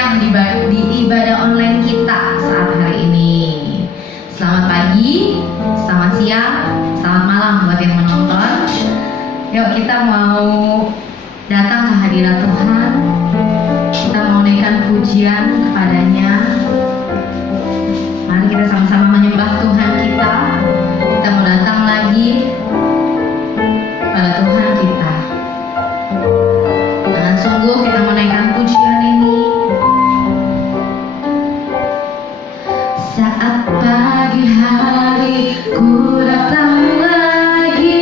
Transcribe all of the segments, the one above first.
ya di ibadah online kita saat hari ini. Selamat pagi, selamat siang, selamat malam buat yang menonton. Yuk kita mau datang ke hadirat Tuhan. Kita mau naikkan pujian kepadanya. Mari kita sama-sama menyembah Tuhan kita. Kita mau datang lagi pada Tuhan kita. Dengan sungguh kita menaikkan pujian ini. Saat pagi hari ku datang lagi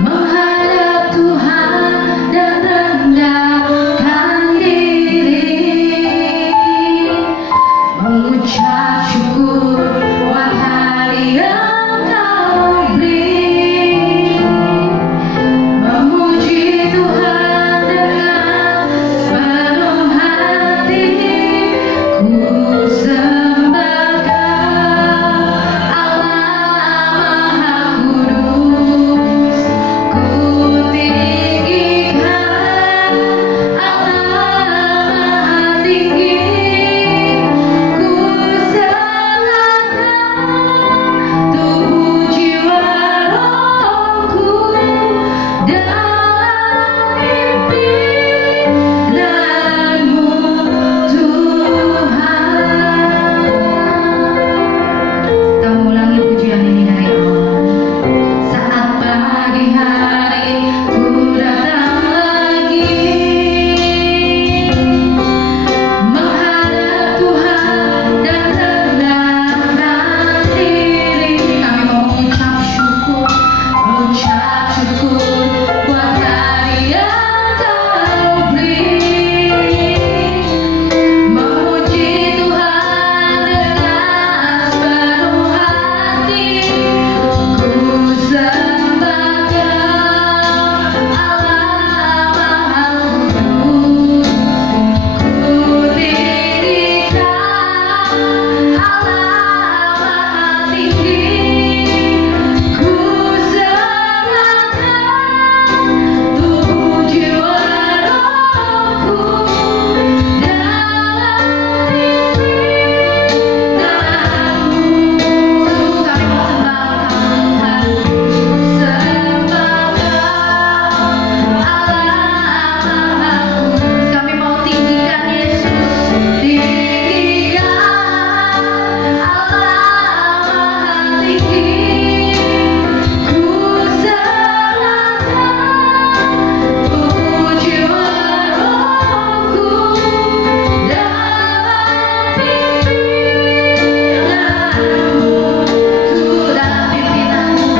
menghadap Tuhan dan rendahkan diri, mengucap syukur buat hari yang Kau beri, memuji Tuhan dengan sepenuh hati. Ku sembah Kau, Allah Maha Kudus. Ku tinggikan Allah Maha Tinggi. Ku serahkan tubuh jiwa rohku dalam pimpinan-Mu Tuhan. Kita ulangi pujian ini dari awal. Saat pagi hari ku datang lagi menghadap Tuhan dan rendahkan diri. Kami mau mengucap syukur buat hari yang Kau beri, memuji Tuhan dengan sepenuh hati. Ku sembah Kau, Allah Maha Kudus. Ku tinggikan Allah Maha Tinggi. Ku serahkan tubuh jiwa rohku dalam pimpinan-Mu. Sungguh kami persembahkan Tuhan. Sembah Kau, Allah Maha Kudus. Kami mau tinggikan Yesus, tinggikan Allah Maha Tinggi. Ku serahkan tubuh jiwa rohku dalam pimpinan-Mu, dalam pimpinan-Mu,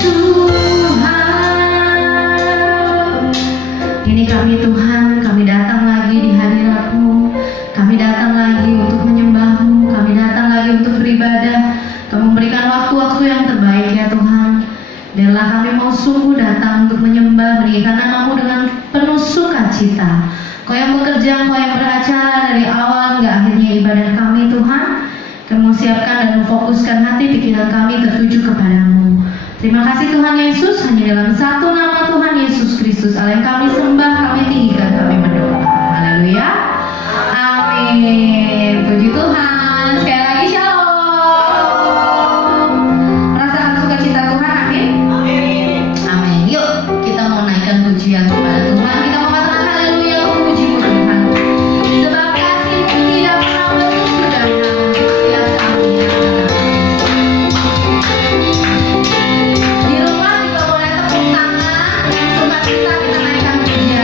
Tuhan. Ini kami Tuhan, kami datang lagi di hadirat-Mu. Kami datang lagi untuk menyembah-Mu. Kami datang lagi untuk beribadah. Kau memberikan waktu-waktu yang terbaik ya Tuhan. Biarlah kami mau sungguh datang untuk menyembah, meninggikan nama-Mu dengan penuh sukacita. Kau yang bekerja, Kau yang beracara dari awal hingga akhirnya ibadah kami Tuhan. Kau mau siapkan dan memfokuskan hati pikiran kami tertuju kepadamu. Terima kasih Tuhan Yesus, hanya dalam satu nama Tuhan Yesus Kristus Allah yang kami sembah, kami tinggikan, kami berdoa. Haleluya. Amin. Puji Tuhan. Sekali lagi shalom. Merasakan sukacita Tuhan, amin. Amin. Yuk kita mau naikkan pujian kepada Tuhan. Kita mau katakan haleluya untuk puji-Mu Tuhan. Sebab kasih-Mu tidak pernah bersudahan setiap saatnya. Di rumah juga boleh tepuk tangan. Sukacita kita naikkan pujian.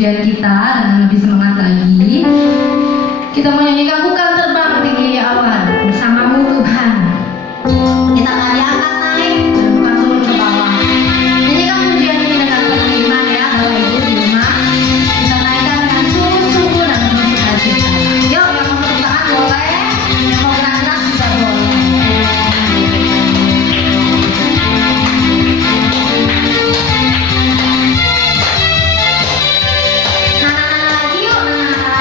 pujian kita dengan lebih semangat lagi. Kita mau nyanyikan bukan terbang tinggi awan bersamamu Tuhan. Kita akan diangkat naik dan bukan turun ke bawah. Nyanyikan pujian ini dengan penuh iman ya, Bapak Ibu di rumah. Kita naikkan dengan sungguh-sungguh dan penuh sukacita. Yuk, yang mau tepuk tangan boleh, yang mau gerak-gerak juga boleh. Nah, lagi yuk, nah.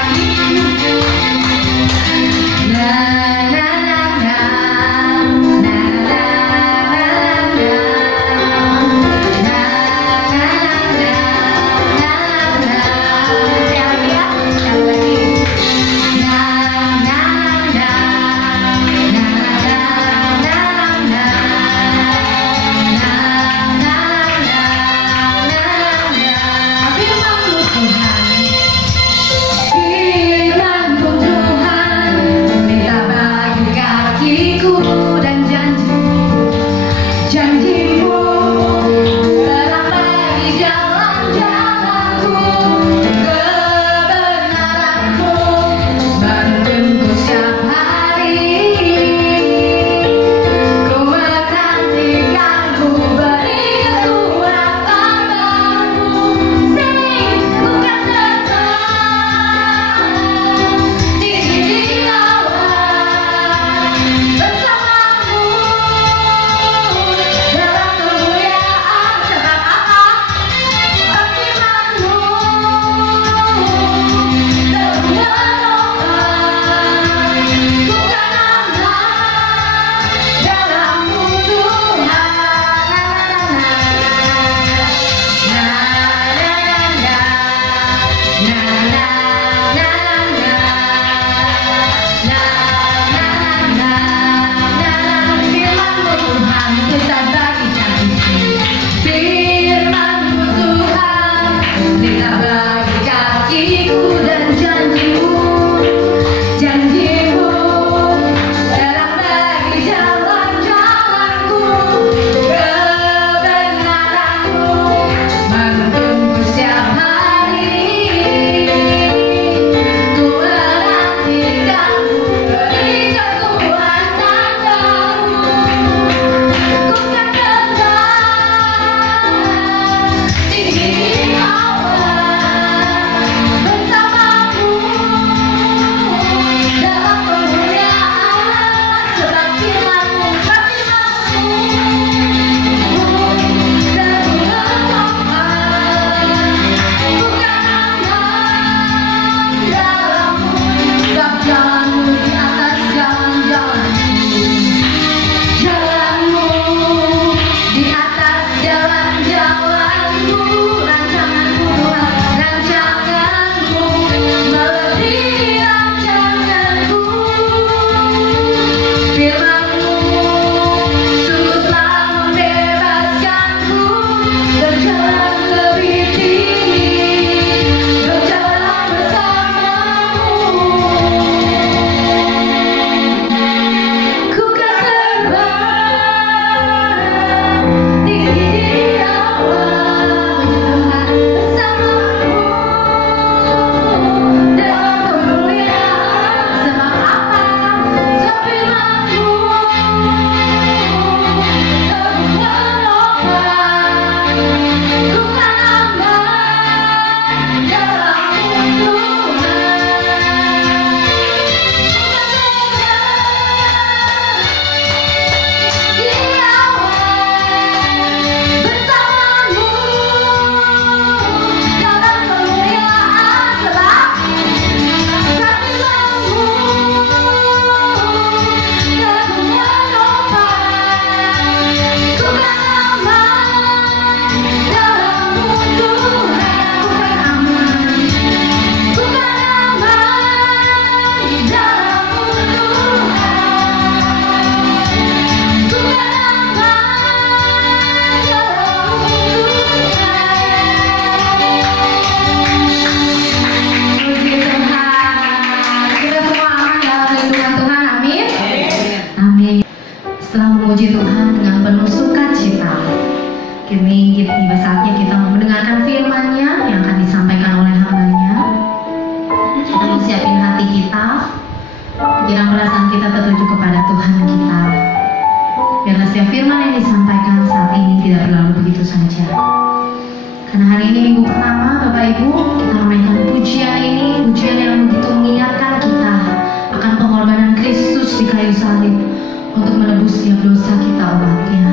firman yang disampaikan saat ini tidak berlalu begitu saja. Karena hari ini minggu pertama, Bapak Ibu, kita memainkan pujian ini, pujian yang begitu mengingatkan kita akan pengorbanan Kristus di kayu salib untuk menebus setiap dosa kita umatnya.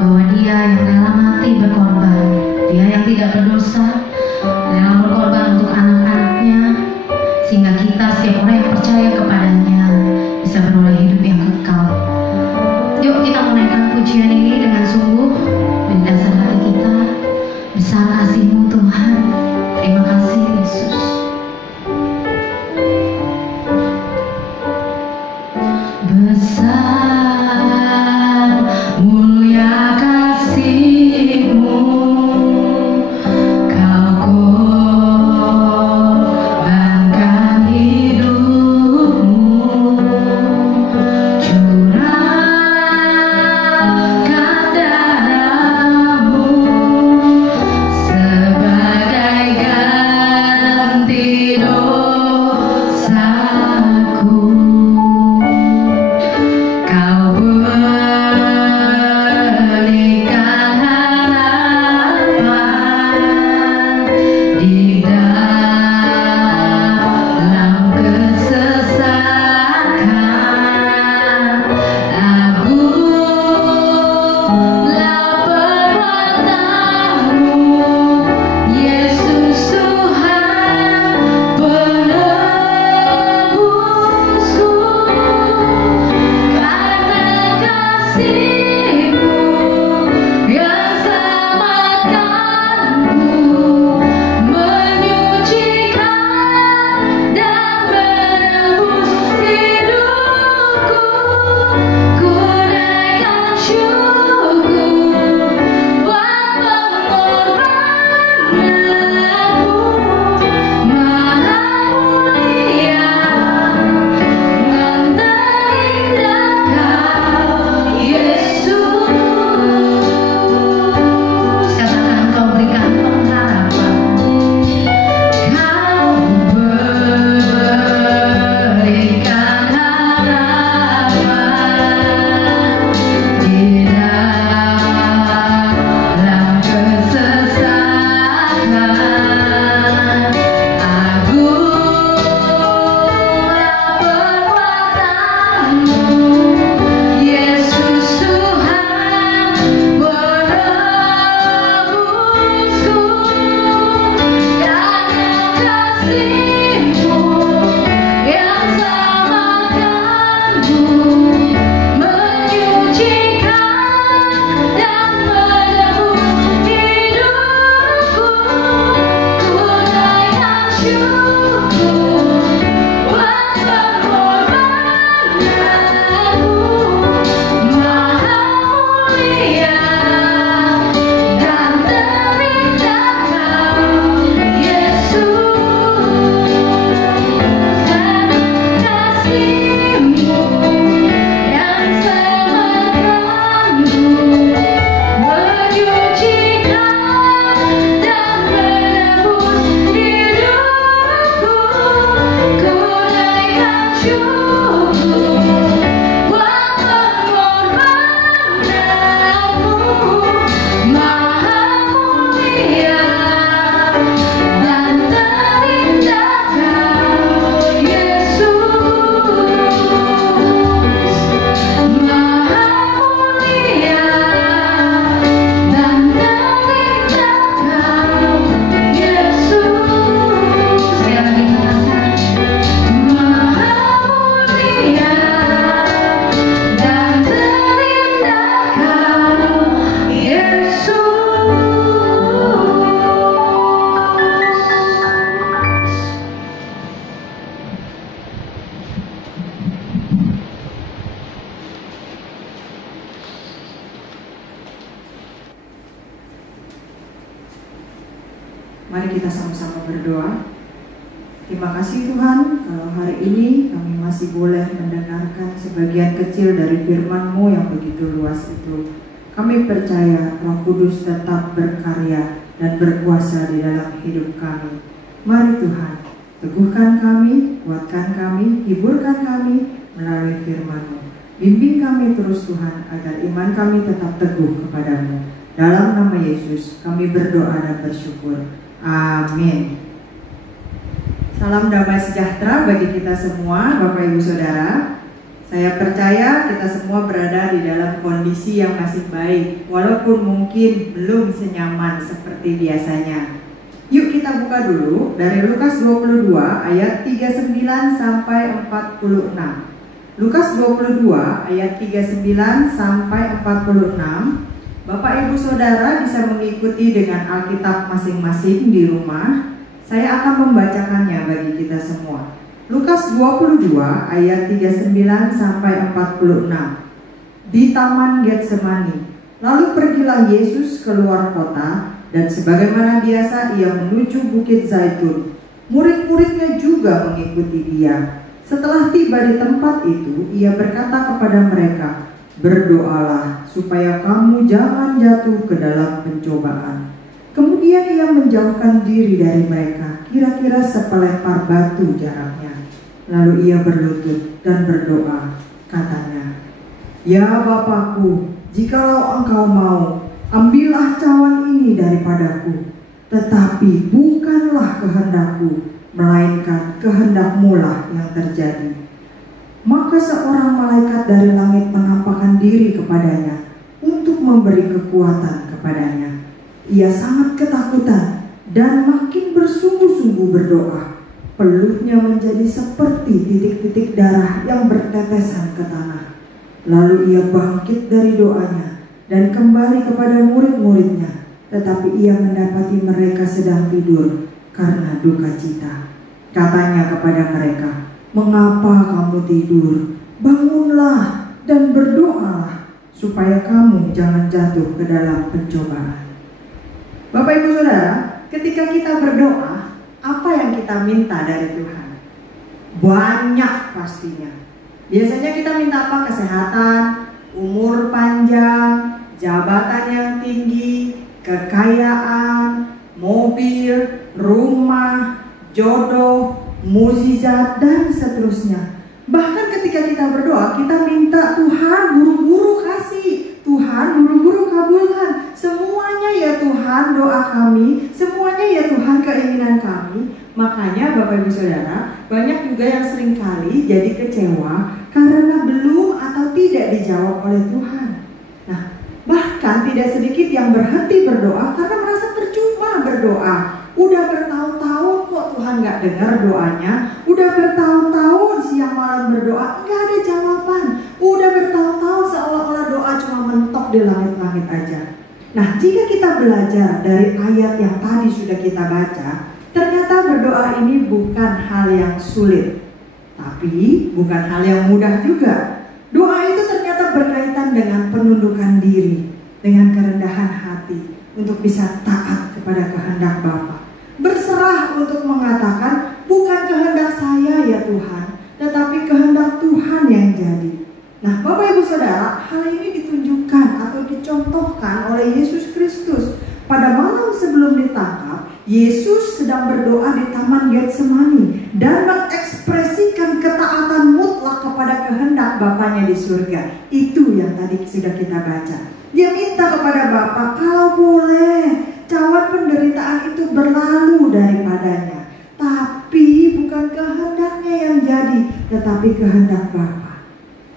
Bahwa Dia yang rela mati berkorban, Dia yang tidak berdosa rela berkorban untuk anak-anaknya, sehingga kita setiap orang yang percaya kepadanya bisa beroleh hidup yang kekal. Yuk kita menaikkan pujian ini dengan sungguh dari dasar hati kita. Besar kasih-Mu Tuhan, terima kasih Yesus. Besar mulia kasih-Mu, Kau korbankan hidupmu, curahkan darahmu sebagai ganti dosaku. Kau berikan harapan di dalam kesesakan. Agunglah perbuatanmu, Yesus Tuhan penebusku. Karena kasih-Mu yang selamatkanku, menyucikan dan menebus hidupku. Ku naikkan syukur buat pengorbananmu, Maha mulia dan terindah Kau, Yesus. Katakan Kau berikan pengharapan. Kau berikan harapan di dalam kesesakan. Agunglah perbuatanmu, Yesus Tuhan penebusku. Karena kasih-Mu yang selamatkanku, menyucikan dan menebus hidupku. Ku naikkan syukur buat pengorbananmu, Maha mulia dan terindah Kau, Yesus. Kasih-Mu yang selamatkanku, menyucikan dan menebus hidupku. Ku naikkan syukur buat pengorbananmu, Maha mulia dan terindah Kau, Yesus. Maha mulia dan terindah Kau, Yesus. Sekali lagi katakan, Maha mulia dan terindah Kau, Yesus. Mari kita sama-sama berdoa. Terima kasih Tuhan, kalau hari ini kami masih boleh mendengarkan sebagian kecil dari firman-Mu yang begitu luas itu. Kami percaya Roh Kudus tetap berkarya dan berkuasa di dalam hidup kami. Mari Tuhan, teguhkan kami, kuatkan kami, hiburkan kami melalui firman-Mu. Bimbing kami terus Tuhan, agar iman kami tetap teguh kepadamu. Dalam nama Yesus kami berdoa dan bersyukur. Amin. Salam damai sejahtera bagi kita semua, Bapak Ibu Saudara. Saya percaya kita semua berada di dalam kondisi yang masih baik, walaupun mungkin belum senyaman seperti biasanya. Yuk kita buka dulu dari Lukas 22 ayat 39 sampai 46. Lukas 22 ayat 39 sampai 46. Bapak Ibu Saudara bisa mengikuti dengan Alkitab masing-masing di rumah. Saya akan membacakannya bagi kita semua. Lukas 22 ayat 39 sampai 46. Di Taman Getsemani. Lalu pergilah Yesus keluar kota, dan sebagaimana biasa ia menuju Bukit Zaitun. Murid-muridnya juga mengikuti dia. Setelah tiba di tempat itu, ia berkata kepada mereka, "Berdoalah supaya kamu jangan jatuh ke dalam pencobaan." Kemudian ia menjauhkan diri dari mereka, kira-kira sepelepar batu jaraknya. Lalu ia berlutut dan berdoa, katanya, "Ya Bapakku, jikalau Engkau mau, ambillah cawan ini daripadaku. Tetapi bukanlah kehendakku, melainkan kehendak-Mu lah yang terjadi." Maka seorang malaikat dari langit menampakkan diri kepadanya untuk memberi kekuatan kepadanya. Ia sangat ketakutan dan makin bersungguh-sungguh berdoa. Peluhnya menjadi seperti titik-titik darah yang bertetesan ke tanah. Lalu ia bangkit dari doanya dan kembali kepada murid-muridnya. Tetapi ia mendapati mereka sedang tidur karena duka cita. Katanya kepada mereka, "Mengapa kamu tidur? Bangunlah dan berdoalah, supaya kamu jangan jatuh ke dalam pencobaan." Bapak Ibu Saudara, ketika kita berdoa, apa yang kita minta dari Tuhan? Banyak pastinya. Biasanya kita minta apa? Kesehatan, umur panjang, jabatan yang tinggi, kekayaan, mobil, rumah, jodoh, mukjizat, dan seterusnya. Bahkan ketika kita berdoa, kita minta Tuhan buru-buru kasih, Tuhan buru-buru kabulkan. Semuanya ya Tuhan doa kami, semuanya ya Tuhan keinginan kami. Makanya Bapak Ibu Saudara, banyak juga yang seringkali jadi kecewa karena belum atau tidak dijawab oleh Tuhan. Nah, bahkan tidak sedikit yang berhenti berdoa karena merasa percuma berdoa. Udah bertahun-tahun kok Tuhan gak dengar doanya. Udah bertahun-tahun siang malam berdoa gak ada jawaban. Udah bertahun-tahun seolah-olah doa cuma mentok di langit-langit aja. Nah, jika kita belajar dari ayat yang tadi sudah kita baca, ternyata berdoa ini bukan hal yang sulit, tapi bukan hal yang mudah juga. Doa itu ternyata berkaitan dengan penundukan diri, dengan kerendahan hati untuk bisa taat kepada kehendak Bapa. Berserah untuk mengatakan, bukan kehendak saya ya Tuhan, tetapi kehendak Tuhan yang jadi. Nah, Bapak Ibu Saudara, hal ini ditunjukkan atau dicontohkan oleh Yesus Kristus. Pada malam sebelum ditangkap, Yesus sedang berdoa di Taman Getsemani dan mengekspresikan ketaatan mutlak kepada kehendak Bapanya di surga. Itu yang tadi sudah kita baca. Dia minta kepada Bapa, kalau boleh, cawan penderitaan itu berlalu daripadanya. Tapi bukan kehendaknya yang jadi, tetapi kehendak Bapa.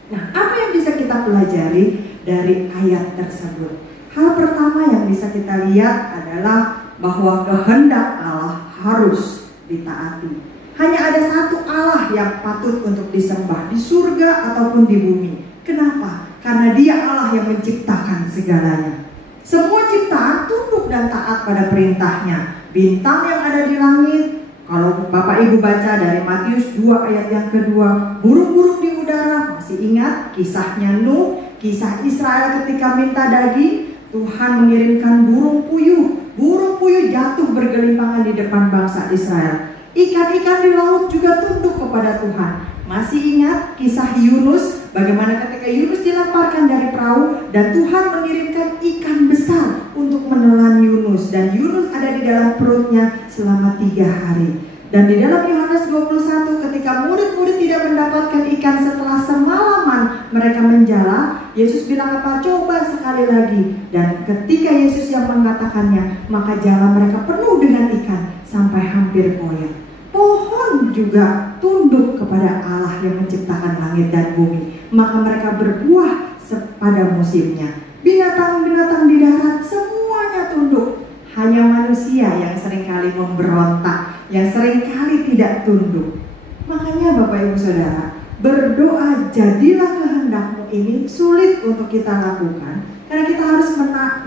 Nah, apa yang bisa kita pelajari dari ayat tersebut? Hal pertama yang bisa kita lihat adalah bahwa kehendak Allah harus ditaati. Hanya ada satu Allah yang patut untuk disembah di surga ataupun di bumi. Kenapa? Karena Dia Allah yang menciptakan segalanya. Semua ciptaan tunduk dan taat pada perintahnya. Bintang yang ada di langit, kalau Bapak Ibu baca dari Matius 2 ayat yang kedua, burung-burung di udara, masih ingat kisahnya Nuh, kisah Israel ketika minta daging, Tuhan mengirimkan burung puyuh. Burung puyuh jatuh bergelimpangan di depan bangsa Israel. Ikan-ikan di laut juga tunduk kepada Tuhan. Masih ingat kisah Yunus, bagaimana ketika Yunus dilemparkan dari perahu dan Tuhan mengirimkan ikan besar untuk menelan Yunus, dan Yunus ada di dalam perutnya selama 3 hari. Dan di dalam Yohanes 21, ketika murid-murid tidak mendapatkan ikan setelah semalaman mereka menjala, Yesus bilang apa? Coba sekali lagi. Dan ketika Yesus yang mengatakannya, maka jala mereka penuh dengan ikan sampai hampir koyak. Pohon juga tunduk kepada Allah yang menciptakan langit dan bumi, maka mereka berbuah pada musimnya. Binatang-binatang di darat semuanya tunduk. Hanya manusia yang seringkali memberontak, yang seringkali tidak tunduk. Makanya Bapak Ibu Saudara, berdoa jadilah kehendakmu ini sulit untuk kita lakukan, karena kita harus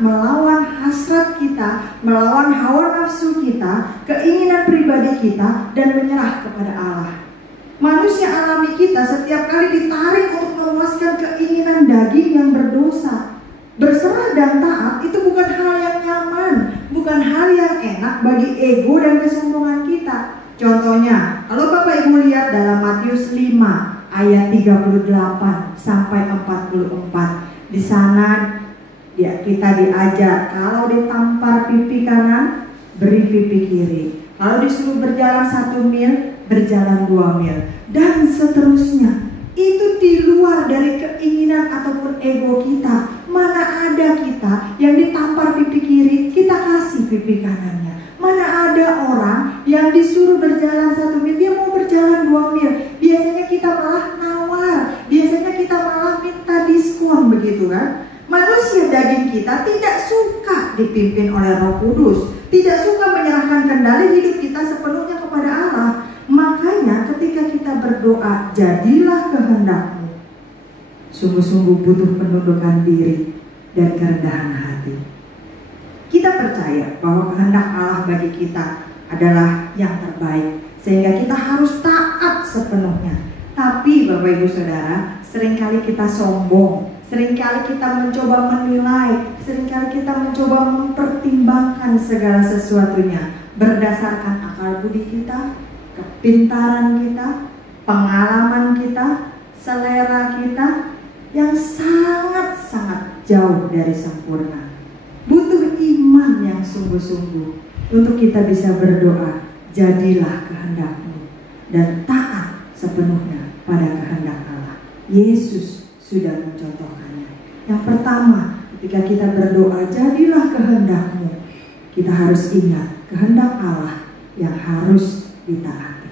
melawan hasrat kita, melawan hawa nafsu kita, keinginan pribadi kita, dan menyerah kepada Allah. Manusia alami kita setiap kali ditarik untuk memuaskan keinginan daging yang berdosa. Berserah dan taat itu bukan hal yang nyaman, bukan hal yang enak bagi ego dan kesombongan kita. Contohnya, kalau Bapak Ibu lihat dalam Matius 5 ayat 38 sampai 44, di sana ya, kita diajar kalau ditampar pipi kanan, beri pipi kiri. Kalau disuruh berjalan 1 mil, berjalan 2 mil, dan seterusnya. Itu di luar dari keinginan ataupun ego kita. Mana ada kita yang ditampar pipi kiri, kita kasih pipi kanannya. Mana ada orang yang disuruh berjalan 1 mil, dia mau berjalan 2 mil. Biasanya kita malah nawar, biasanya kita malah minta diskon, begitu kan? Manusia daging kita tidak suka dipimpin oleh Roh Kudus, tidak suka menyerahkan kendali hidup kita sepenuhnya kepada Allah. Makanya ketika kita berdoa, jadilah kehendakmu, sungguh-sungguh butuh penundukan diri dan kerendahan hati. Kita percaya bahwa kehendak Allah bagi kita adalah yang terbaik, sehingga kita harus taat sepenuhnya. Tapi Bapak Ibu Saudara, seringkali kita sombong, seringkali kita mencoba menilai, seringkali kita mencoba mempertimbangkan segala sesuatunya berdasarkan akal budi kita, kepintaran kita, pengalaman kita, selera kita yang sangat-sangat jauh dari sempurna. Butuh iman yang sungguh-sungguh untuk kita bisa berdoa, jadilah kehendakmu, dan taat sepenuhnya pada kehendak Allah. Yesus sudah mencontohkannya. Yang pertama, ketika kita berdoa, jadilah kehendakmu, kita harus ingat kehendak Allah yang harus ditaati.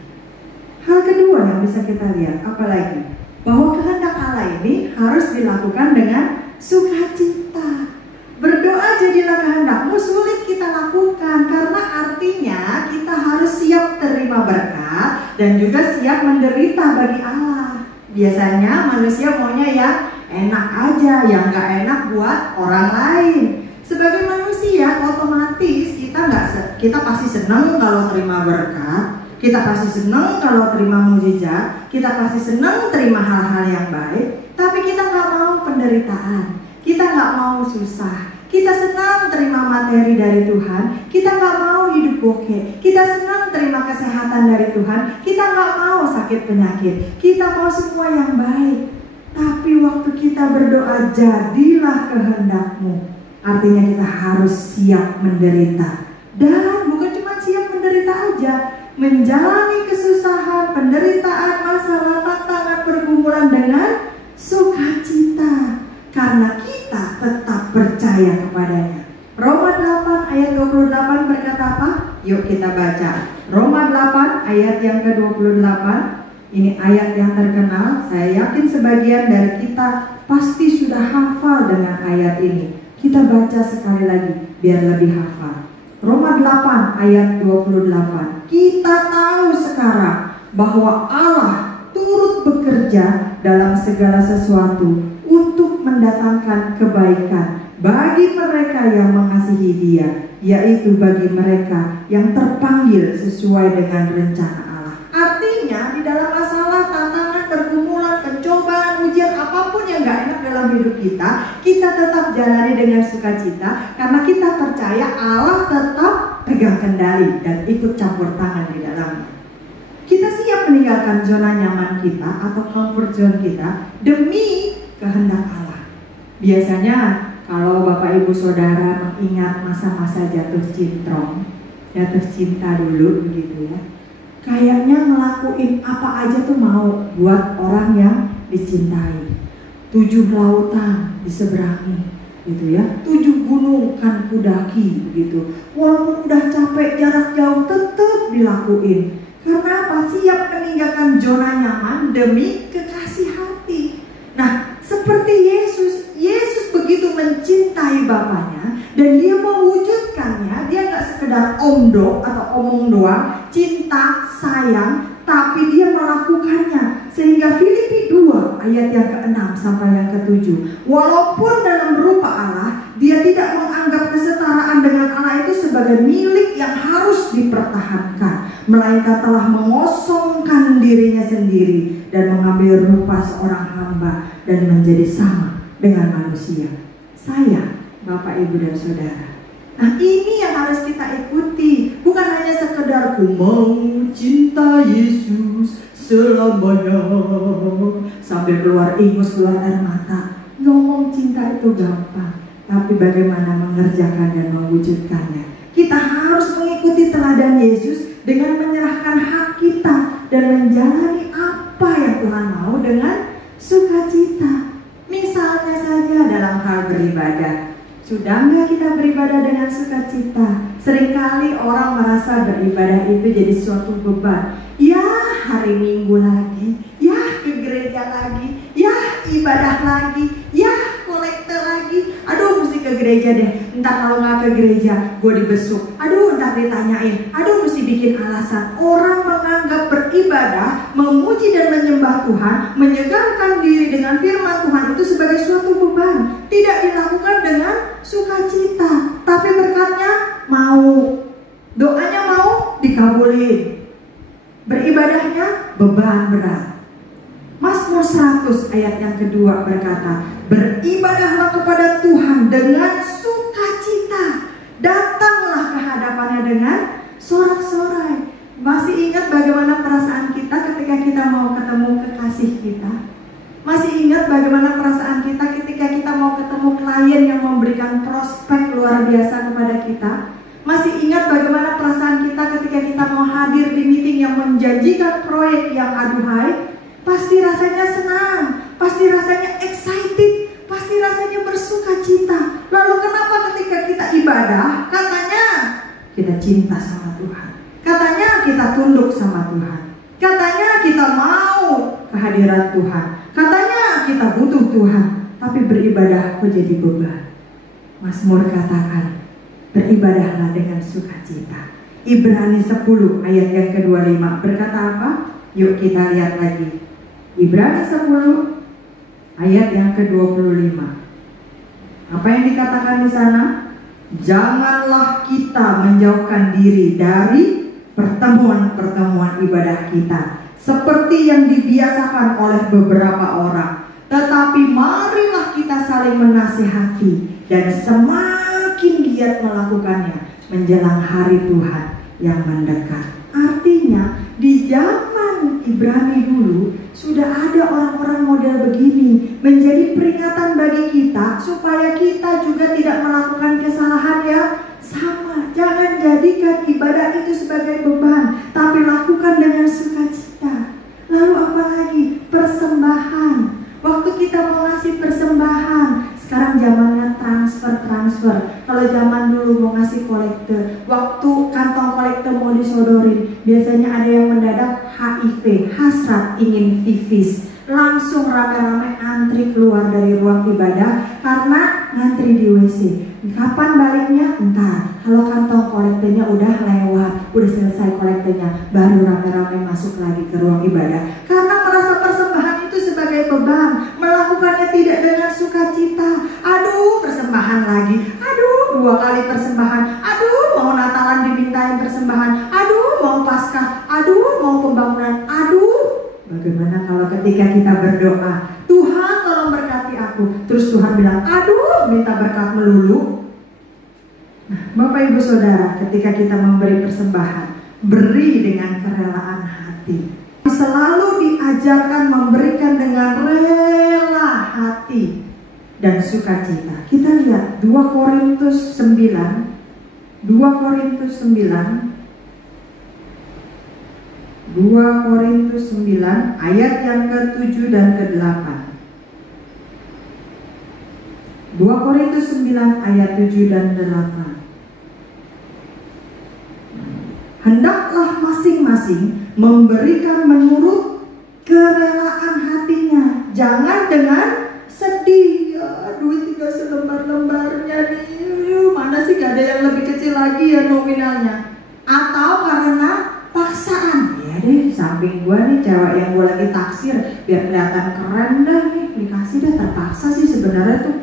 Hal kedua yang bisa kita lihat, apalagi bahwa kehendak Allah ini harus dilakukan dengan sukacita. Berdoa jadilah kehendakmu sulit kita lakukan, karena artinya kita harus siap terima berkat dan juga siap menderita bagi Allah. Biasanya manusia maunya yang enak aja, yang gak enak buat orang lain. Sebagai manusia otomatis kita pasti senang kalau terima berkat, kita pasti senang kalau terima mukjizat, kita pasti senang terima hal-hal yang baik. Tapi kita gak mau penderitaan, kita gak mau susah. Kita senang terima materi dari Tuhan, kita gak mau hidup bokeh. Kita senang terima kesehatan dari Tuhan, kita gak mau sakit penyakit. Kita mau semua yang baik. Tapi waktu kita berdoa, jadilah kehendakmu, artinya kita harus siap menderita. Dan bukan cuma siap menderita aja, menjalani kesusahan, penderitaan, masalah, tantangan, pergumulan dengan sukacita, karena kita tetap percaya kepadanya. Roma 8 ayat 28 berkata apa? Yuk kita baca. Roma 8 ayat yang ke-28. Ini ayat yang terkenal. Saya yakin sebagian dari kita pasti sudah hafal dengan ayat ini. Kita baca sekali lagi biar lebih hafal. Roma 8 ayat 28. Kita tahu sekarang bahwa Allah turut bekerja dalam segala sesuatu untuk mendatangkan kebaikan bagi mereka yang mengasihi Dia, yaitu bagi mereka yang terpanggil sesuai dengan rencana Allah. Artinya di dalam masalah, tantangan, pergumulan, pencobaan, ujian, apapun yang gak enak dalam hidup kita, kita tetap jalani dengan sukacita, karena kita percaya Allah tetap pegang kendali dan ikut campur tangan di dalamnya. Kita siap meninggalkan zona nyaman kita atau comfort zone kita demi kehendak Allah. Biasanya kalau Bapak Ibu Saudara mengingat masa-masa jatuh cinta dulu begitu ya. kayaknya ngelakuin apa aja tuh mau buat orang yang dicintai. 7 lautan diseberangi gitu ya, 7 gunung kan kudaki begitu. Walaupun udah capek jarak jauh tetap dilakuin. Karena apa? Siap meninggalkan zona nyaman demi kekasih hati. Nah, seperti Yesus begitu mencintai Bapaknya dan dia mewujudkannya. Dia nggak sekedar omdo atau omong doang, cinta, sayang, tapi dia melakukannya. Sehingga Filipi 2 ayat yang ke-6 sampai yang ke-7, walaupun dalam rupa Allah, dia tidak menganggap kesetaraan dengan Allah itu sebagai milik yang harus dipertahankan, melainkan telah mengosongkan dirinya sendiri dan mengambil rupa seorang hamba dan menjadi sama dengan manusia. Saya, Bapak, Ibu, dan Saudara. Nah, ini yang harus kita ikuti. Bukan hanya sekedar ku mau cinta Yesus selamanya sambil keluar ingus, keluar air mata. Ngomong cinta itu gampang, tapi bagaimana mengerjakan dan mewujudkannya. Kita harus mengikuti teladan Yesus dengan menyerahkan hak kita dan menjalani apa yang Tuhan mau dengan sukacita. Misalnya saja dalam hal beribadah. Sudah nggak kita beribadah dengan sukacita? Seringkali orang merasa beribadah itu jadi suatu beban. Ya, hari Minggu lagi, ya ke gereja lagi, ya ibadah lagi, ya kolektor lagi. Aduh, mesti ke gereja deh. Entar kalau nggak ke gereja, gue dibesuk. Aduh, entar ditanyain. Aduh, mesti bikin alasan. Orang menganggap beribadah, memuji dan menyembah Tuhan, menyegarkan diri dengan firman Tuhan itu sebagai suatu beban. Tidak dilakukan dengan sukacita, tapi berkatnya mau, doanya mau dikabulin, beribadahnya beban berat. Mazmur 100 ayat yang kedua berkata, beribadahlah kepada Tuhan dengan sukacita, datanglah ke hadapannya dengan sorak-sorai. Masih ingat bagaimana perasaan kita ketika kita mau ketemu kekasih kita? Masih ingat bagaimana perasaan kita ketika kita mau ketemu klien yang memberikan prospek luar biasa kepada kita? Masih ingat bagaimana perasaan kita ketika kita mau hadir di meeting yang menjanjikan proyek yang aduhai? Pasti rasanya senang, pasti rasanya excited, pasti rasanya bersukacita. Lalu kenapa ketika kita ibadah, katanya kita cinta sama Tuhan, katanya kita tunduk sama Tuhan, katanya kita mau kehadiran Tuhan, katanya kita butuh Tuhan, tapi beribadah kok jadi beban? Mazmur katakan, beribadahlah dengan sukacita. Ibrani 10 ayat yang ke-25 berkata apa? Yuk kita lihat lagi. Ibrani 10 ayat yang ke-25. Apa yang dikatakan di sana? Janganlah kita menjauhkan diri dari pertemuan-pertemuan ibadah kita, seperti yang dibiasakan oleh beberapa orang, tetapi marilah kita saling menasihati dan semakin giat melakukannya menjelang hari Tuhan yang mendekat. Artinya di zaman Ibrani dulu sudah ada orang-orang model begini, menjadi peringatan bagi kita supaya kita juga tidak melakukan kesalahan yang sama. Jangan jadikan ibadah itu sebagai beban, tapi lakukan dengan sukacita. Lalu apa lagi? Persembahan. Waktu kita mau ngasih persembahan, sekarang zamannya transfer. Kalau zaman dulu mau ngasih kolektor, waktu kantong kolektor mau disodorin, biasanya ada yang mendadak HIV, hasrat ingin pipis, langsung rame-rame antri keluar dari ruang ibadah karena ngantri di WC. Kapan baliknya? Entar. Kalau kantong kolektornya udah lewat, udah selesai kolektornya, baru rame-rame masuk lagi ke ruang ibadah. Karena merasa persembahan itu sebagai beban, melakukannya tidak dengan sukacita. Aduh, persembahan lagi. Aduh, 2 kali persembahan. Aduh, mau Natalan dimintain persembahan. Aduh, mau Paskah. Aduh, mau pembangunan. Aduh. Bagaimana kalau ketika kita berdoa, Tuhan tolong berkati aku, terus Tuhan bilang, aduh, minta berkat melulu. Nah, Bapak Ibu Saudara, ketika kita memberi persembahan, beri dengan kerelaan hati. Selalu diajarkan memberikan dengan rela hati dan sukacita. Kita lihat 2 Korintus 9 2 Korintus 9 ayat yang ke-7 dan ke-8. 2 Korintus 9 ayat 7 dan 8. Hendaklah masing-masing memberikan menurut kerelaan hatinya, jangan dengan sedih. Ya, duit tinggal selembar-lembarnya nih, mana sih gak ada yang lebih kecil lagi ya nominalnya. Atau karena paksaan. Ya deh, samping gua nih cewek yang gua lagi taksir, biar kelihatan keren dah nih, dikasih dah. Terpaksa sih sebenarnya tuh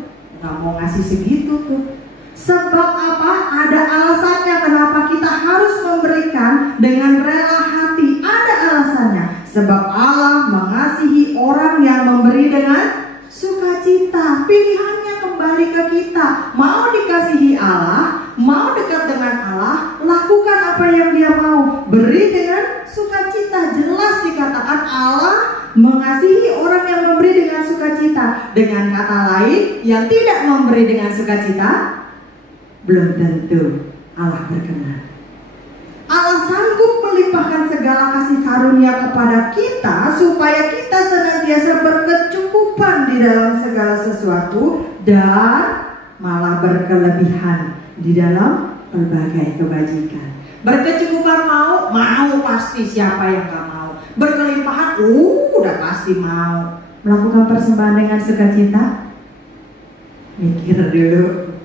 gak mau ngasih segitu tuh. Sebab apa? Ada alasannya kenapa kita harus memberikan dengan rela hati. Ada alasannya. Sebab Allah mengasihi orang yang memberi dengan sukacita. Pilihannya kembali ke kita. Mau dikasihi Allah, mau dekat dengan Allah, lakukan apa yang Dia mau. Beri dengan sukacita. Jelas dikatakan Allah mengasihi orang yang memberi dengan sukacita. Dengan kata lain, yang tidak memberi dengan sukacita, belum tentu Allah berkenan. Allah sanggup melimpahkan segala kasih karunia kepada kita supaya kita senantiasa berkecukupan di dalam segala sesuatu dan malah berkelebihan di dalam berbagai kebajikan. Berkecukupan mau pasti, siapa yang gak mau. Berkelimpahan udah pasti mau. Melakukan persembahan dengan sukacita, mikir dulu.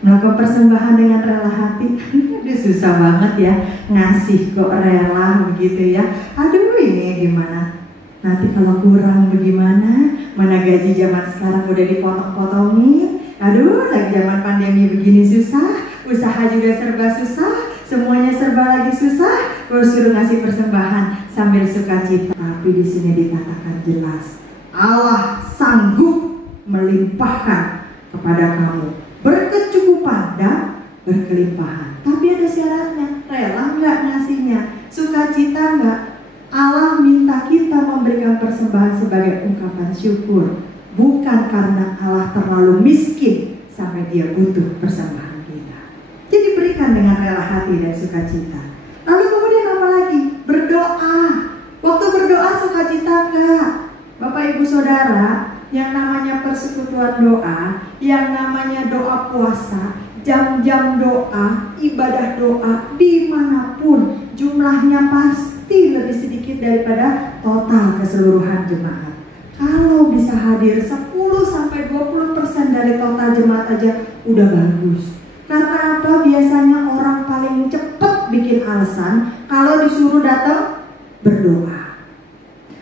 Melakukan persembahan dengan rela hati. Aduh, susah banget ya ngasih kok rela begitu ya. Aduh, ini gimana? Nanti kalau kurang bagaimana? Mana gaji zaman sekarang udah dipotong-potongin. Aduh, lagi zaman pandemi begini susah. Usaha juga serba susah. Semuanya serba lagi susah. Gue suruh ngasih persembahan sambil sukacita. Tapi di sini dikatakan jelas, Allah sanggup melimpahkan kepada kamu berkecukupan dan berkelimpahan. Tapi ada syaratnya. Rela nggak ngasihnya? Sukacita nggak? Allah minta kita memberikan persembahan sebagai ungkapan syukur, bukan karena Allah terlalu miskin sampai Dia butuh persembahan kita. Jadi berikan dengan rela hati dan sukacita. Lalu kemudian apa lagi? Berdoa. Waktu berdoa sukacita nggak? Bapak Ibu Saudara, yang namanya persekutuan doa, yang namanya doa puasa, jam-jam doa, ibadah doa, dimanapun jumlahnya pasti lebih sedikit daripada total keseluruhan jemaat. Kalau bisa hadir 10-20% dari total jemaat aja udah bagus. Karena apa? Biasanya orang paling cepet bikin alasan kalau disuruh datang berdoa.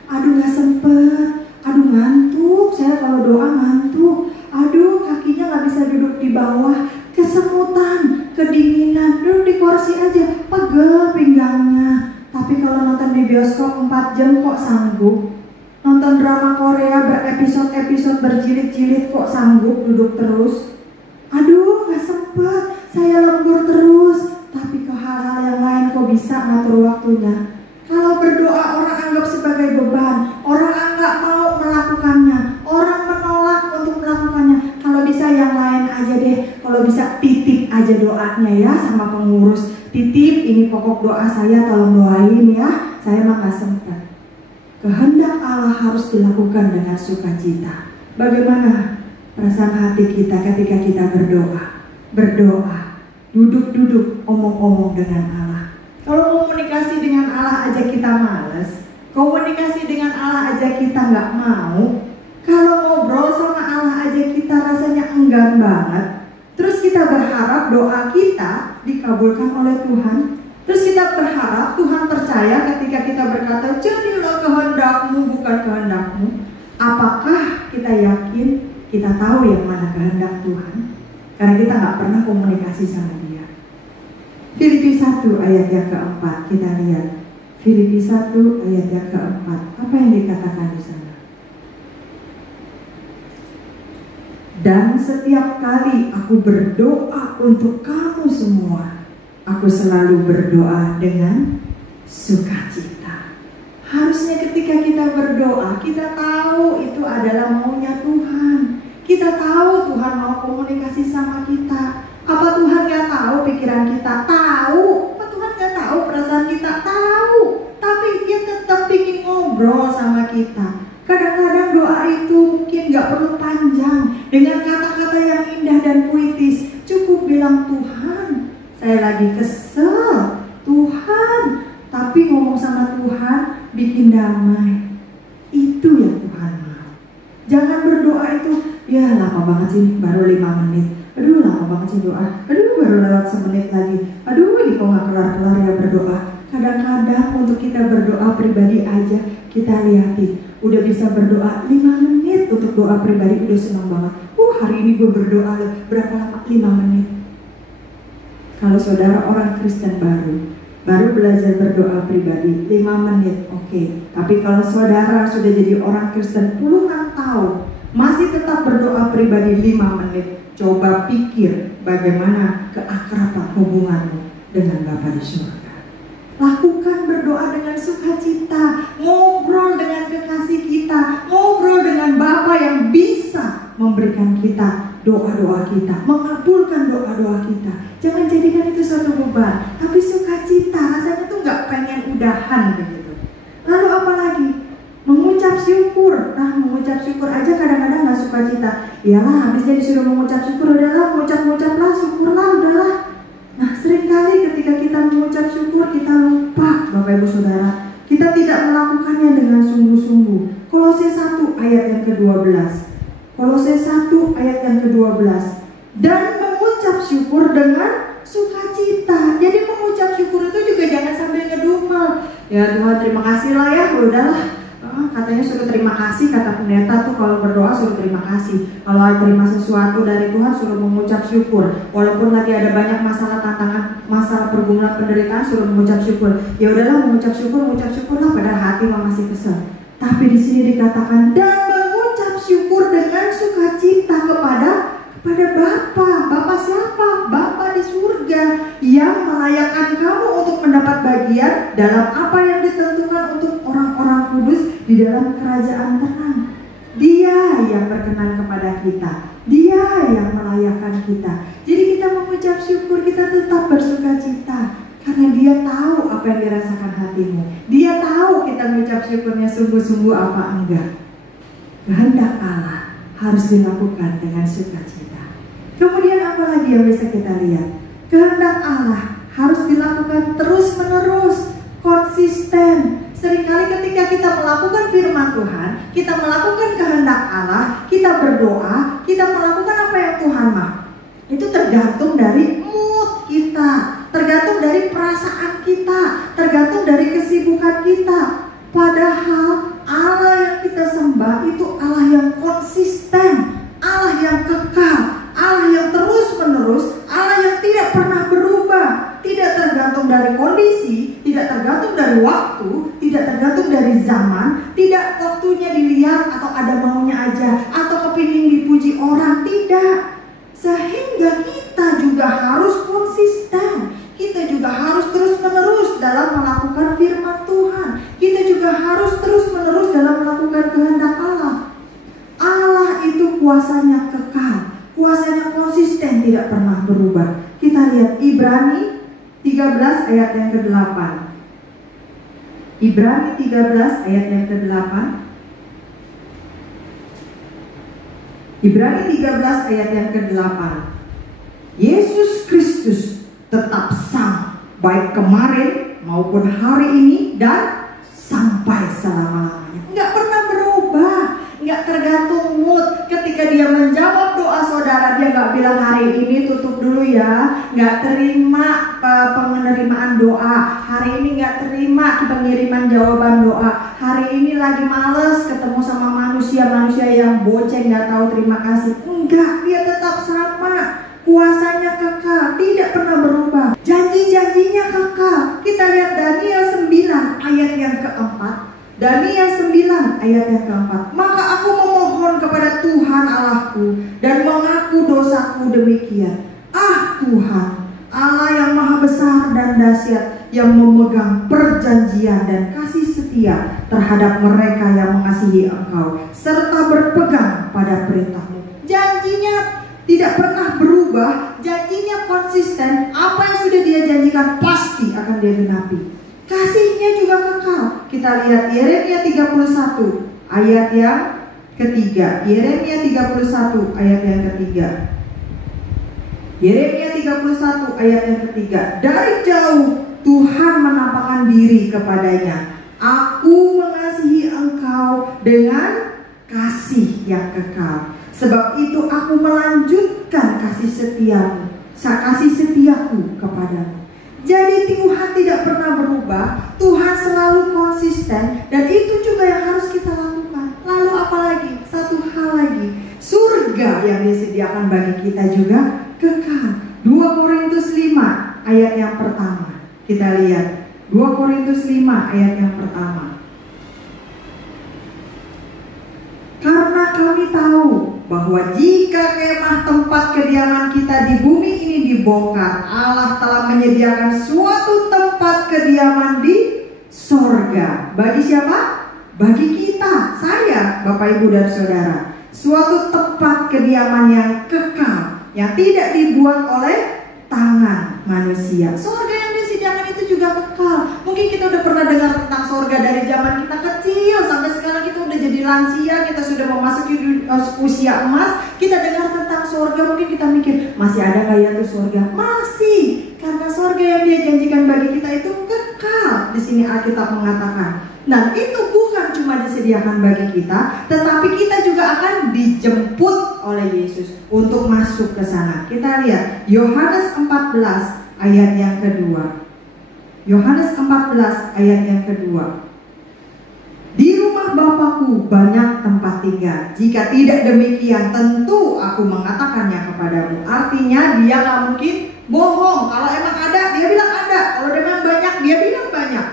Aduh gak sempet, aduh ngantuk, saya kalau doa ngantuk, aduh kakinya gak bisa duduk di bawah, kesemutan, kedinginan, duduk di kursi aja, pegel pinggangnya. Tapi kalau nonton di bioskop 4 jam kok sanggup? Nonton drama Korea berepisode-episode berjilid-jilid kok sanggup duduk terus? Aduh gak sempet, saya lembur terus. Tapi ke hal-hal yang lain kok bisa ngatur waktunya? Kalau berdoa orang anggap sebagai beban, orang anggap mau melakukannya, orang menolak untuk melakukannya. Kalau bisa yang lain aja deh, kalau bisa titip aja doanya ya sama pengurus. Titip, ini pokok doa saya, tolong doain ya, saya mah gak sempat. Kehendak Allah harus dilakukan dengan sukacita. Bagaimana perasaan hati kita ketika kita berdoa? Berdoa, duduk-duduk, omong-omong dengan Allah. Kalau komunikasi dengan Allah aja kita males, komunikasi dengan Allah aja kita nggak mau, kalau ngobrol sama Allah aja kita rasanya enggan banget, terus kita berharap doa kita dikabulkan oleh Tuhan, terus kita berharap Tuhan percaya ketika kita berkata jadilah kehendakmu bukan kehendakmu. Apakah kita yakin kita tahu yang mana kehendak Tuhan? Karena kita nggak pernah komunikasi sama Dia. Filipi 1 ayat yang keempat, kita lihat Filipi 1 ayat yang keempat, apa yang dikatakan di sana? Dan setiap kali aku berdoa untuk kamu semua, aku selalu berdoa dengan sukacita. Harusnya ketika kita berdoa, kita tahu itu adalah maunya Tuhan. Kita tahu Tuhan mau komunikasi sama kita. Apa Tuhan gak tahu pikiran kita? Tahu. Apa Tuhan gak tahu perasaan kita? Tahu. ngobrol sama kita. Kadang-kadang doa itu mungkin gak perlu panjang, dengan kata-kata yang indah dan puitis. Cukup bilang, Tuhan, saya lagi kesel, Tuhan. Tapi ngomong sama Tuhan bikin damai. Itu yang Tuhan mau. Jangan berdoa itu, ya lama banget sih, baru 5 menit. Aduh lama banget sih doa. Aduh baru lewat semenit lagi. Aduh ini kok gak kelar-kelar ya berdoa. Kadang-kadang untuk kita berdoa pribadi aja, kita lihatin. Udah bisa berdoa 5 menit untuk doa pribadi, udah senang banget. Hari ini gue berdoa berapa lama? 5 menit. Kalau saudara orang Kristen baru belajar berdoa pribadi 5 menit, oke. Tapi kalau saudara sudah jadi orang Kristen puluhan tahun, masih tetap berdoa pribadi 5 menit, coba pikir bagaimana keakraban hubunganmu dengan Bapa di surga. Lakukan berdoa dengan sukacita, ngobrol dengan kekasih kita, ngobrol dengan Bapa yang bisa memberikan kita doa-doa kita, mengabulkan doa-doa kita. Jangan jadikan itu suatu beban, tapi sukacita. Rasanya tuh gak pengen udahan begitu. Lalu apa lagi? Mengucap syukur. Nah, mengucap syukur aja kadang-kadang gak sukacita. Iyalah, habisnya disuruh mengucap syukur, udahlah, mengucap-mengucaplah, syukurlah, udahlah. Nah, seringkali ketika kita mengucap syukur, kita lupa, Bapak Ibu Saudara, kita tidak melakukannya dengan sungguh-sungguh. Kolose 1 ayat yang ke-12. Kolose 1 ayat yang ke-12. Dan mengucap syukur dengan sukacita. Jadi mengucap syukur itu juga jangan sambil ngedumel. Ya Tuhan terima kasih lah ya, udahlah. Katanya suruh terima kasih, kata pendeta tuh kalau berdoa suruh terima kasih. Kalau terima sesuatu dari Tuhan suruh mengucap syukur. Walaupun lagi ada banyak masalah, tantangan, masalah pergumulan, penderitaan, suruh mengucap syukur. Ya udahlah mengucap syukur lah, padahal hati masih kesel. Tapi di sini dikatakan dan mengucap syukur dengan sukacita kepada Bapa siapa? Bapa di surga yang melayakkan kamu untuk mendapat bagian dalam apa yang ditentukan untuk orang-orang kudus di dalam kerajaan terang. Dia yang berkenan kepada kita, Dia yang melayakkan kita. Jadi kita mengucap syukur, kita tetap bersukacita karena Dia tahu apa yang dirasakan hatimu. Dia tahu kita mengucap syukurnya sungguh-sungguh apa enggak. Kehendak Allah harus dilakukan dengan sukacita. Kemudian apa lagi yang bisa kita lihat? Kehendak Allah harus dilakukan terus-menerus, konsisten. Seringkali ketika kita melakukan firman Tuhan, kita melakukan kehendak Allah, kita berdoa, kita melakukan apa yang Tuhan mau. Itu tergantung dari mood kita, tergantung dari perasaan kita, tergantung dari kesibukan kita. Padahal Allah yang kita sembah itu Allah yang konsisten, Allah yang kekal, Allah yang terus-menerus, Allah yang tidak pernah berubah, tidak tergantung dari kondisi, tidak tergantung dari waktu, tidak tergantung dari zaman, tidak waktunya dilihat atau ada maunya aja, atau kepingin dipuji orang, tidak. Sehingga kita juga harus konsisten, kita juga harus terus-menerus dalam melakukan firman Tuhan, kita juga harus terus-menerus dalam melakukan kehendak Allah. Allah itu kuasanya kekal, kuasanya konsisten, tidak pernah berubah. Kita lihat Ibrani 13 ayat yang ke-8. Ibrani 13 ayat yang ke-8. Ibrani 13 ayat yang ke-8. Yesus Kristus tetap sama, baik kemarin maupun hari ini dan sampai selama-lamanya. Enggak pernah berubah. Nggak tergantung mood. Ketika Dia menjawab doa saudara, Dia nggak bilang hari ini tutup dulu ya, nggak terima penerimaan doa, hari ini nggak terima pengiriman jawaban doa, hari ini lagi males ketemu sama manusia yang boceng nggak tahu terima kasih. Enggak, Dia tetap sama, kuasanya kekal, tidak pernah berubah, janji-janjinya kekal. Kita lihat Daniel 9 ayat yang keempat. Daniel 9 ayat yang keempat. Maka aku memohon kepada Tuhan Allahku dan mengaku dosaku demikian. Tuhan, Allah yang maha besar dan dahsyat, yang memegang perjanjian dan kasih setia terhadap mereka yang mengasihi Engkau, serta berpegang pada perintah-Mu. Janjinya tidak pernah berubah, janjinya konsisten. Apa yang sudah Dia janjikan pasti akan Dia genapi. Kasihnya juga kekal. kita lihat Yeremia 31 ayat yang ketiga. Yeremia 31 ayat yang ketiga. Yeremia 31 ayat yang ketiga. Dari jauh Tuhan menampakkan diri kepadanya. Aku mengasihi engkau dengan kasih yang kekal. Sebab itu aku melanjutkan kasih setiaku kepadamu. Jadi Tuhan tidak pernah berubah. Tuhan selalu konsisten. Dan itu juga yang harus kita lakukan. Lalu apalagi? Satu hal lagi. Surga yang disediakan bagi kita juga kekal. 2 Korintus 5 ayat yang pertama. Kita lihat 2 Korintus 5 ayat yang pertama. Karena kami tahu bahwa jika kemah tempat kediaman kita di bumi ini dibongkar, Allah telah menyediakan suatu tempat kediaman di sorga. Bagi siapa? Bagi kita, saya, Bapak, Ibu, dan Saudara. Suatu tempat kediaman yang kekal, yang tidak dibuat oleh tangan manusia. Sorga yang disediakan itu juga kekal. Mungkin kita udah pernah dengar tentang sorga dari zaman kita kecil sampai sekarang kita udah jadi lansia, kita sudah memasuki usia emas. Kita dengar tentang sorga, mungkin kita mikir masih ada nggak ya tuh sorga? Masih, karena sorga yang Dia janjikan bagi kita itu kekal. Di sini Alkitab mengatakan. Nah, itu bukan cuma disediakan bagi kita, tetapi kita juga akan dijemput oleh Yesus untuk masuk ke sana. Kita lihat Yohanes 14 ayat yang kedua. Yohanes 14 ayat yang kedua. Di rumah Bapakku banyak tempat tinggal. Jika tidak demikian, tentu aku mengatakannya kepadamu. Artinya dia gak mungkin bohong. Kalau emang ada, dia bilang ada. Kalau memang banyak, dia bilang banyak.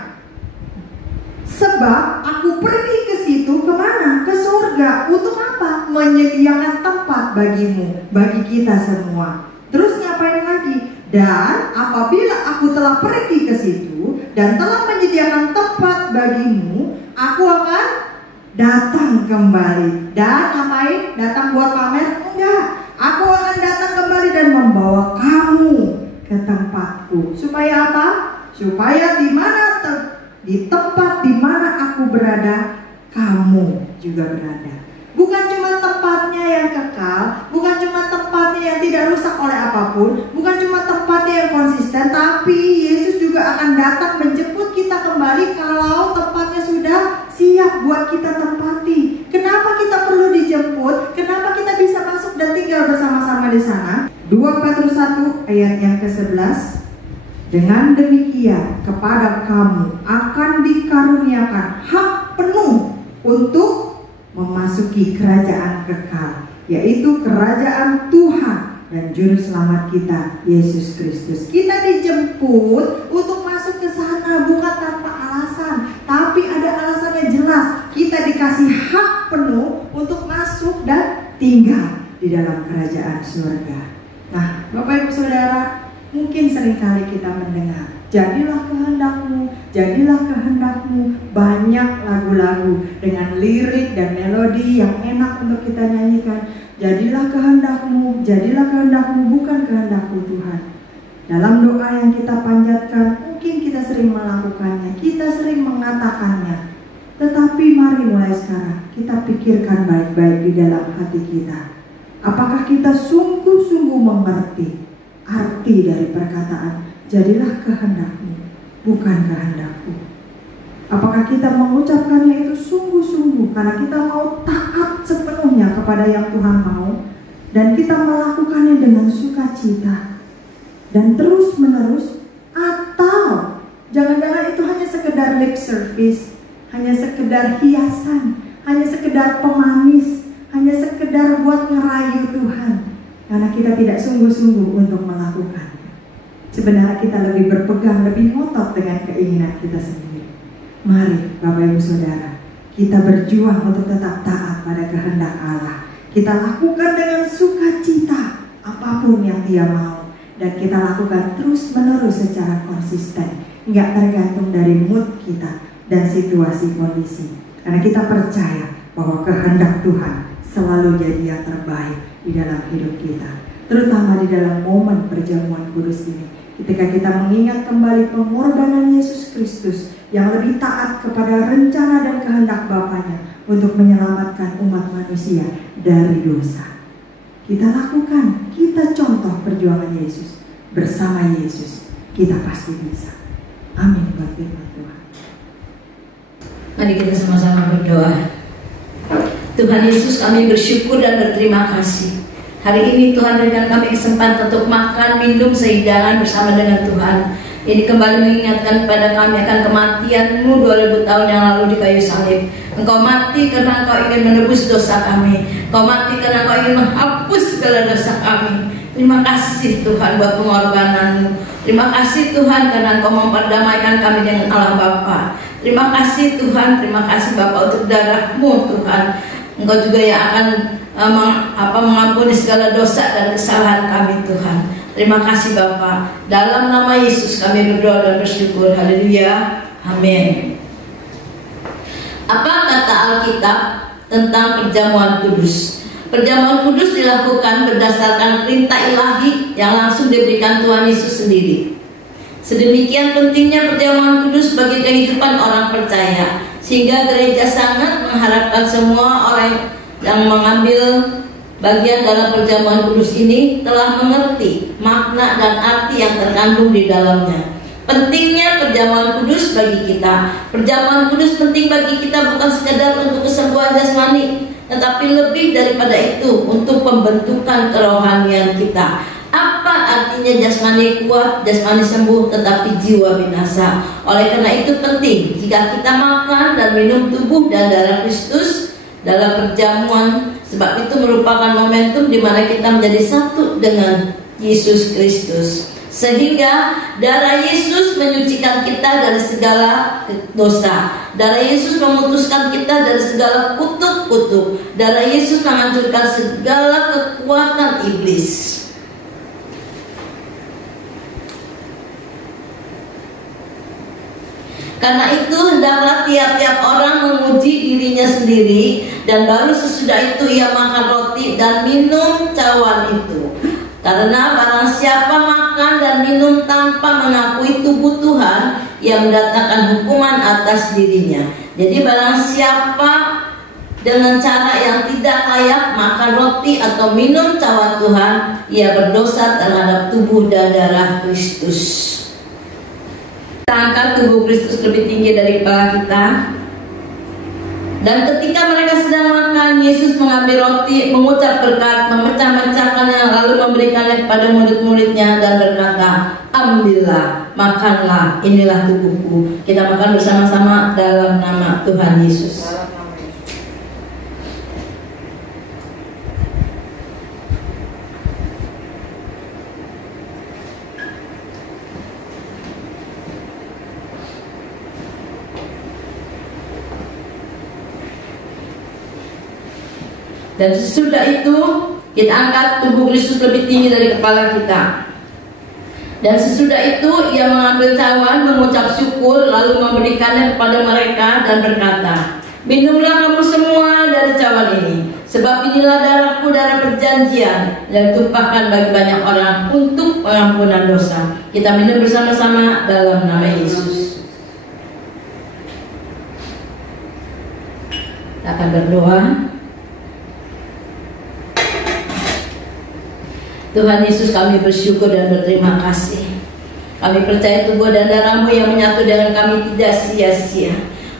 Sebab aku pergi ke situ, kemana? Ke surga. Untuk apa? Menyediakan tempat bagimu, bagi kita semua. Terus ngapain lagi? Dan apabila aku telah pergi ke situ dan telah menyediakan tempat bagimu, aku akan datang kembali. Dan ngapain? Datang buat pamer? Enggak. Aku akan datang kembali dan membawa kamu ke tempatku. Supaya apa? Supaya di tempat di mana aku berada, kamu juga berada. Bukan cuma tempatnya yang kekal, bukan cuma tempatnya yang tidak rusak oleh apapun, bukan cuma tempatnya yang konsisten, tapi Yesus juga akan datang menjemput kita kembali kalau tempatnya sudah siap buat kita tempati. Kenapa kita perlu dijemput? Kenapa kita bisa masuk dan tinggal bersama-sama di sana? 2 Petrus 1 ayat yang ke-11. Dengan demikian kepada kamu akan dikaruniakan hak penuh untuk memasuki kerajaan kekal, yaitu kerajaan Tuhan dan juru selamat kita, Yesus Kristus. Kita dijemput untuk masuk ke sana bukan tanpa alasan, tapi ada alasannya jelas. Kita dikasih hak penuh untuk masuk dan tinggal di dalam kerajaan surga. Nah, Bapak Ibu Saudara, mungkin seringkali kita mendengar, jadilah kehendakmu, jadilah kehendakmu. Banyak lagu-lagu dengan lirik dan melodi yang enak untuk kita nyanyikan. Jadilah kehendakmu, bukan kehendakku Tuhan. Dalam doa yang kita panjatkan, mungkin kita sering melakukannya, kita sering mengatakannya. Tetapi mari mulai sekarang kita pikirkan baik-baik di dalam hati kita. Apakah kita sungguh-sungguh mengerti arti dari perkataan jadilah kehendakmu, bukan kehendakku? Apakah kita mengucapkannya itu sungguh-sungguh karena kita mau taat sepenuhnya kepada yang Tuhan mau, dan kita melakukannya dengan sukacita dan terus menerus? Atau jangan-jangan itu hanya sekedar lip service, hanya sekedar hiasan, hanya sekedar pemanis, hanya sekedar buat ngerayu Tuhan, karena kita tidak sungguh-sungguh untuk melakukan. Sebenarnya kita lebih berpegang, lebih ngotot dengan keinginan kita sendiri. Mari Bapak Ibu Saudara, kita berjuang untuk tetap taat pada kehendak Allah. Kita lakukan dengan sukacita apapun yang Dia mau, dan kita lakukan terus menerus secara konsisten, nggak tergantung dari mood kita dan situasi kondisi. Karena kita percaya bahwa kehendak Tuhan selalu jadi yang terbaik di dalam hidup kita, terutama di dalam momen perjamuan kudus ini, ketika kita mengingat kembali pengorbanan Yesus Kristus yang lebih taat kepada rencana dan kehendak Bapaknya untuk menyelamatkan umat manusia dari dosa. Kita lakukan, kita contoh perjuangan Yesus. Bersama Yesus kita pasti bisa. Amin buat firman Tuhan. Mari kita sama-sama berdoa. Tuhan Yesus, kami bersyukur dan berterima kasih. Hari ini Tuhan berikan kami kesempatan untuk makan, minum, sehidangan bersama dengan Tuhan. Ini kembali mengingatkan kepada kami akan kematian-Mu 2000 tahun yang lalu di kayu salib. Engkau mati karena Engkau ingin menebus dosa kami. Engkau mati karena Engkau ingin menghapus segala dosa kami. Terima kasih Tuhan buat pengorbanan-Mu. Terima kasih Tuhan karena Engkau memperdamaikan kami dengan Allah Bapa. Terima kasih Tuhan, terima kasih Bapa untuk darah-Mu Tuhan. Engkau juga yang akan mengampuni segala dosa dan kesalahan kami Tuhan. Terima kasih Bapa. Dalam nama Yesus kami berdoa dan bersyukur. Haleluya. Amin. Apa kata Alkitab tentang perjamuan kudus? Perjamuan kudus dilakukan berdasarkan perintah ilahi yang langsung diberikan Tuhan Yesus sendiri. Sedemikian pentingnya perjamuan kudus bagi kehidupan orang percaya, sehingga gereja sangat mengharapkan semua orang yang mengambil bagian dalam perjamuan kudus ini telah mengerti makna dan arti yang terkandung di dalamnya. Pentingnya perjamuan kudus bagi kita. Perjamuan kudus penting bagi kita bukan sekedar untuk kesembuhan jasmani, tetapi lebih daripada itu untuk pembentukan kerohanian kita. Apa artinya jasmani kuat, jasmani sembuh, tetapi jiwa binasa? Oleh karena itu penting jika kita makan dan minum tubuh dan darah Kristus dalam perjamuan, sebab itu merupakan momentum di mana kita menjadi satu dengan Yesus Kristus. Sehingga darah Yesus menyucikan kita dari segala dosa. Darah Yesus memutuskan kita dari segala kutuk-kutuk. Darah Yesus menghancurkan segala kekuatan iblis. Karena itu hendaklah tiap-tiap orang menguji dirinya sendiri, dan baru sesudah itu ia makan roti dan minum cawan itu. Karena barang siapa makan dan minum tanpa mengakui tubuh Tuhan, ia mendatangkan hukuman atas dirinya. Jadi barang siapa dengan cara yang tidak layak makan roti atau minum cawan Tuhan, ia berdosa terhadap tubuh dan darah Kristus. Kita angkat tubuh Kristus lebih tinggi dari kepala kita. Dan ketika mereka sedang makan, Yesus mengambil roti, mengucap berkat, memecah-mecahkannya, lalu memberikannya kepada murid-muridnya dan berkata, ambillah, makanlah, inilah tubuhku. Kita makan bersama-sama dalam nama Tuhan Yesus. Dan sesudah itu kita angkat tubuh Kristus lebih tinggi dari kepala kita. Dan sesudah itu ia mengambil cawan, mengucap syukur, lalu memberikannya kepada mereka dan berkata, minumlah kamu semua dari cawan ini, sebab inilah darahku, darah perjanjian yang ditumpahkan bagi banyak orang untuk pengampunan dosa. Kita minum bersama-sama dalam nama Yesus. Kita akan berdoa. Tuhan Yesus, kami bersyukur dan berterima kasih. Kami percaya tubuh dan darah-Mu yang menyatu dengan kami tidak sia-sia,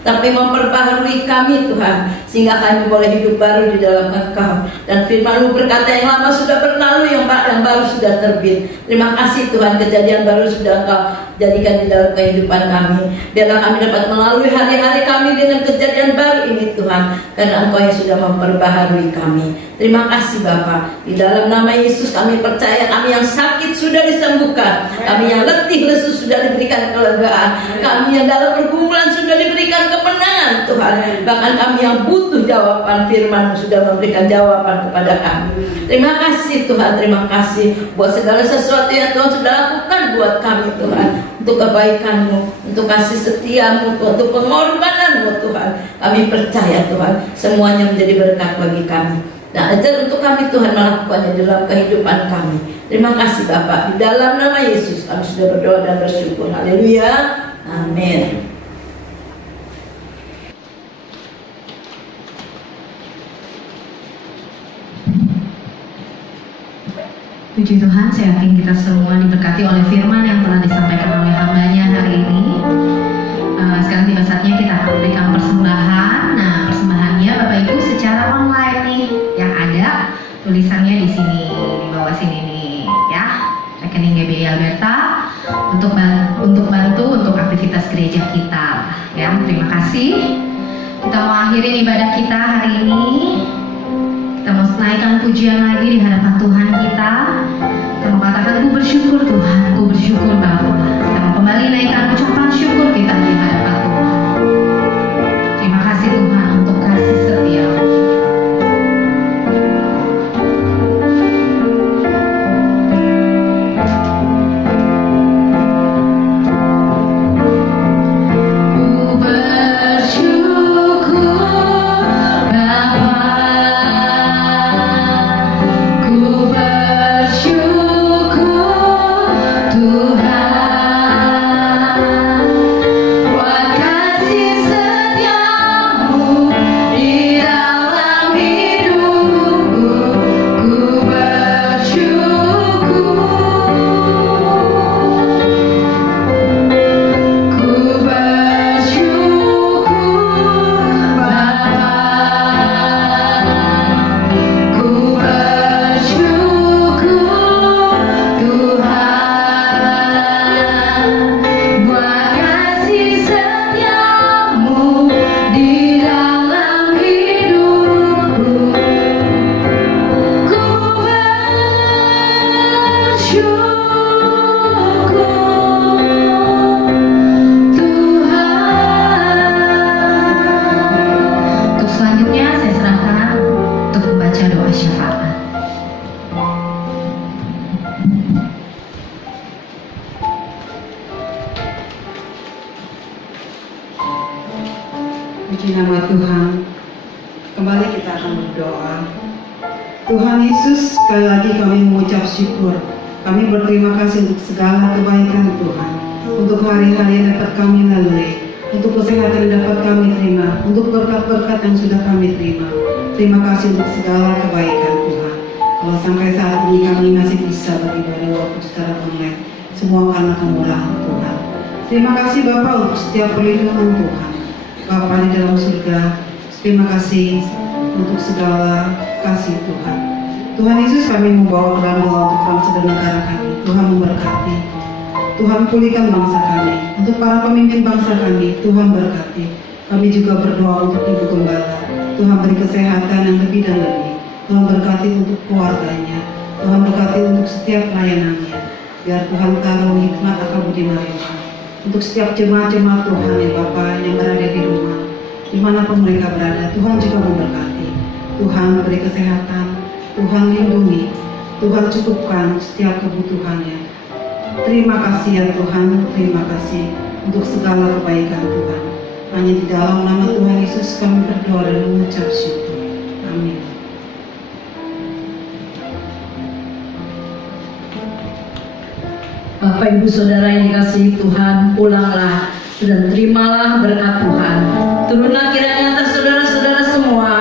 tapi memperbaharui kami Tuhan, sehingga kami boleh hidup baru di dalam Engkau. Dan firman-Mu berkata yang lama sudah berlalu, yang baru sudah terbit. Terima kasih Tuhan, kejadian baru sudah Engkau jadikan di dalam kehidupan kami. Biarlah kami dapat melalui hari-hari kami dengan kejadian baru ini Tuhan, karena Engkau yang sudah memperbaharui kami. Terima kasih Bapa. Di dalam nama Yesus kami percaya, kami yang sakit sudah disembuhkan, kami yang letih lesu sudah diberikan kelegaan, kami yang dalam pergumulan sudah diberikan kemenangan Tuhan. Bahkan kami yang butuh jawaban, firman-Mu sudah memberikan jawaban kepada kami. Terima kasih Tuhan, terima kasih buat segala sesuatu yang Tuhan sudah lakukan buat kami Tuhan, untuk kebaikan-Mu, untuk kasih setia-Mu, untuk pengorbanan-Mu Tuhan. Kami percaya Tuhan, semuanya menjadi berkat bagi kami. Dan ajar untuk kami Tuhan melakukannya dalam kehidupan kami. Terima kasih Bapak. Di dalam nama Yesus kami sudah berdoa dan bersyukur. Haleluya. Amin. Puji Tuhan, saya yakin kita semua diberkati oleh firman yang telah disampaikan oleh hamba-Nya hari ini. Sekarang tiba saatnya kita akan berikan persembahan. Nah, persembahannya Bapak Ibu secara online nih, yang ada tulisannya di sini, di bawah sini nih, ya. Rekening GBI Alberta untuk bantu untuk aktivitas gereja kita, ya. Terima kasih. Kita mau akhirin ibadah kita hari ini. Kita mau naikkan pujian lagi di hadapan Tuhan kita. Kita mau katakan, ku bersyukur Tuhan, ku bersyukur Bapa. Kita mau kembali naikkan ucapan syukur kita di hadapan Tuhan. Terima kasih Tuhan untuk kasih setia. Puji nama Tuhan. Kembali kita akan berdoa. Tuhan Yesus, sekali lagi kami mengucap syukur. Kami berterima kasih untuk segala kebaikan Tuhan, untuk hari-hari yang dapat kami lalui, untuk kesehatan yang dapat kami terima, untuk berkat-berkat yang sudah kami terima. Terima kasih untuk segala kebaikan Tuhan. Kalau sampai saat ini kami masih bisa beribadah walaupun secara online, semua karena kemurahan Tuhan. Terima kasih Bapa untuk setiap perlindungan Tuhan. Bapa di dalam surga, terima kasih untuk segala kasih Tuhan. Tuhan Yesus, kami membawa dalam doa untuk bangsa dan negara kami. Tuhan memberkati. Tuhan pulihkan bangsa kami. Untuk para pemimpin bangsa kami, Tuhan berkati. Kami juga berdoa untuk Ibu Gembala. Tuhan beri kesehatan yang lebih dan lebih. Tuhan berkati untuk keluarganya. Tuhan berkati untuk setiap pelayanannya. Biar Tuhan taruh hikmat akabudi mereka. Untuk setiap jemaat-jemaat Tuhan ya Bapa yang berada di rumah, dimanapun mereka berada, Tuhan juga memberkati. Tuhan beri kesehatan, Tuhan lindungi, Tuhan cukupkan setiap kebutuhannya. Terima kasih ya Tuhan, terima kasih untuk segala kebaikan Tuhan. Hanya di dalam nama Tuhan Yesus kami berdoa dan mengucap syukur. Amin. Bapak Ibu Saudara yang dikasihi Tuhan, pulanglah dan terimalah berkat Tuhan. Turunlah kiranya atas saudara-saudara semua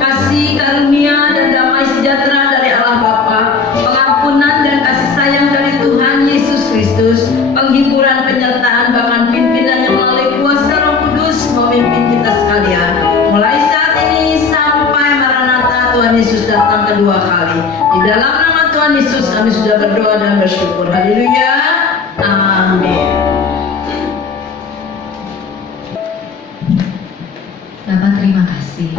kasih karunia dan damai sejahtera dari Allah Bapa, pengampunan dan kasih sayang dari Tuhan Yesus Kristus, penghiburan, penyertaan, bahkan pimpinan yang melalui kuasa Roh Kudus memimpin kita sekalian. Mulai saat ini sampai Maranatha Tuhan Yesus datang kedua kali. Di dalam nama Tuhan Yesus kami sudah berdoa dan bersyukur. Haleluya. Amin. Bapak terima kasih.